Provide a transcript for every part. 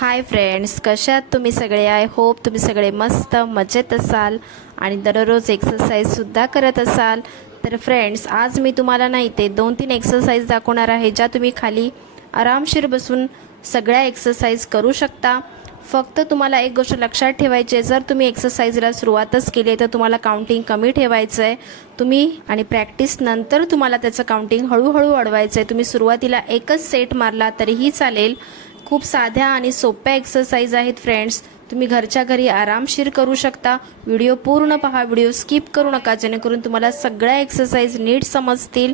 Hi friends कशात तुम्ही सगळे? आय होप तुम्ही सगळे मस्त मजेत असाल आणि दररोज एक्सरसाइजसुद्धा करत असाल. तर फ्रेंड्स आज मी तुम्हाला नाही ते दोन तीन एक्सरसाइज दाखवणार आहे ज्या तुम्ही खाली आरामशीर बसून सगळ्या एक्सरसाइज करू शकता. फक्त तुम्हाला एक गोष्ट लक्षात ठेवायची आहे जर तुम्ही एक्सरसाइजला सुरुवातच केली आहे तर तुम्हाला काउंटिंग कमी ठेवायचं आहे. तुम्ही आणि प्रॅक्टिस नंतर तुम्हाला त्याचं काउंटिंग हळूहळू वाढवायचं आहे. तुम्ही सुरुवातीला एकच सेट मारला तरीही चालेल. खूप साध्या आणि सोप्या एक्सरसाइज आहेत फ्रेंड्स तुम्ही घरच्या घरी आरामशीर करू शकता. व्हिडिओ पूर्ण पहा. व्हिडिओ स्किप करू नका. जेणेकरून तुम्हाला सगळ्या एक्सरसाइज नीट समजतील.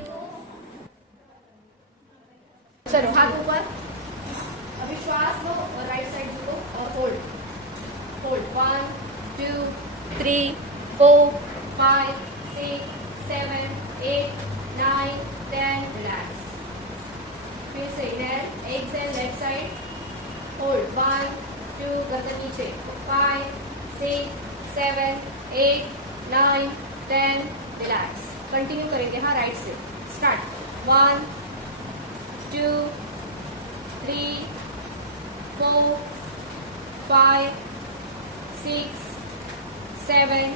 चलो हाथ ऊपर होल्ड वन टू गर्दन नीचे five six seven eight nine ten relax continue करेंगे हाँ राइट से. Start one two, three, four, five, six, seven,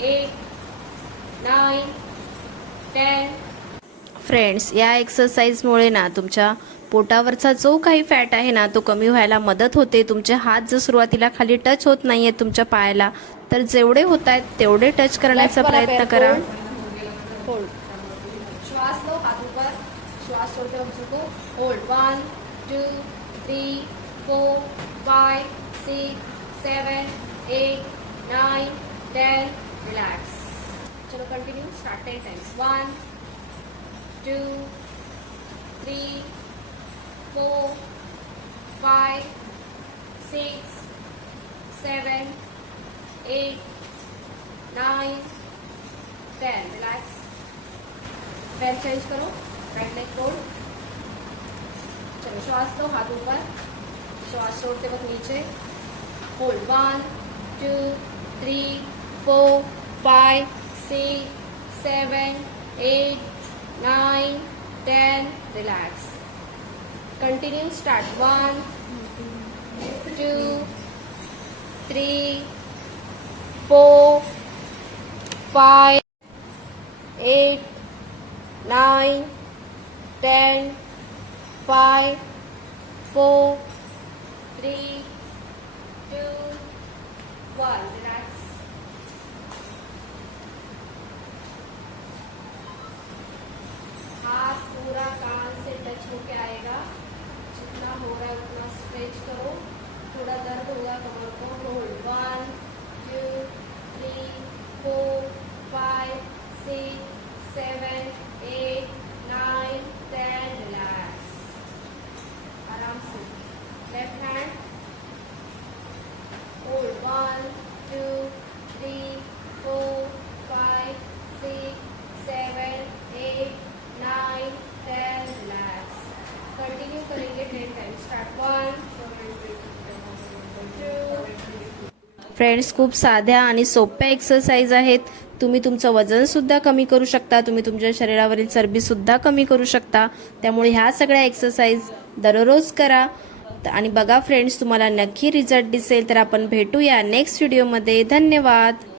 eight, nine, ten. Friends या एक्सरसाइजमुळे ना तुमच्या पोटावरचा जो काही फॅट आहे ना तो कमी व्हायला मदत होते. तुमचे हात जर सुरुवातीला खाली टच होत नाही आहेत तुमच्या पायाला तर जेवढे होत आहेत तेवढे टच करण्याचा प्रयत्न पैर करा. श्वास लो ऊपर. श्वास छोड़ते हुए झुको hold one two three four five six seven eight nine ten relax चलो continue start ten times one two three four five six seven eight nine ten relax पैर चेंज करो. राइट लेग फोल्ड चलो श्वास लो हाथ ऊपर. श्वास छोड़ते वक्त नीचे. Hold one two three four five six seven eight 9, 10, relax. Continue, start. 1, 2, 3, 4, 5, 8, 9, 10, 5, 4, left hand. Hold. One, two, three, four, five, six, seven, eight, nine, ten. Relax Continue करेंगे ten times. Start one. Friends खूप साध्या आणि सोप्या exercise आहेत तुम्ही तुमचं वजनसुद्धा कमी करू शकता तुम्ही तुमच्या शरीरावरील चरबीसुद्धा कमी करू शकता त्यामुळे ह्या सगळ्या एक्सरसाइज दररोज करा आणि बघा फ्रेंड्स तुम्हाला नक्की रिझल्ट दिसेल तर आपण भेटूया नेक्स्ट व्हिडिओमध्ये धन्यवाद.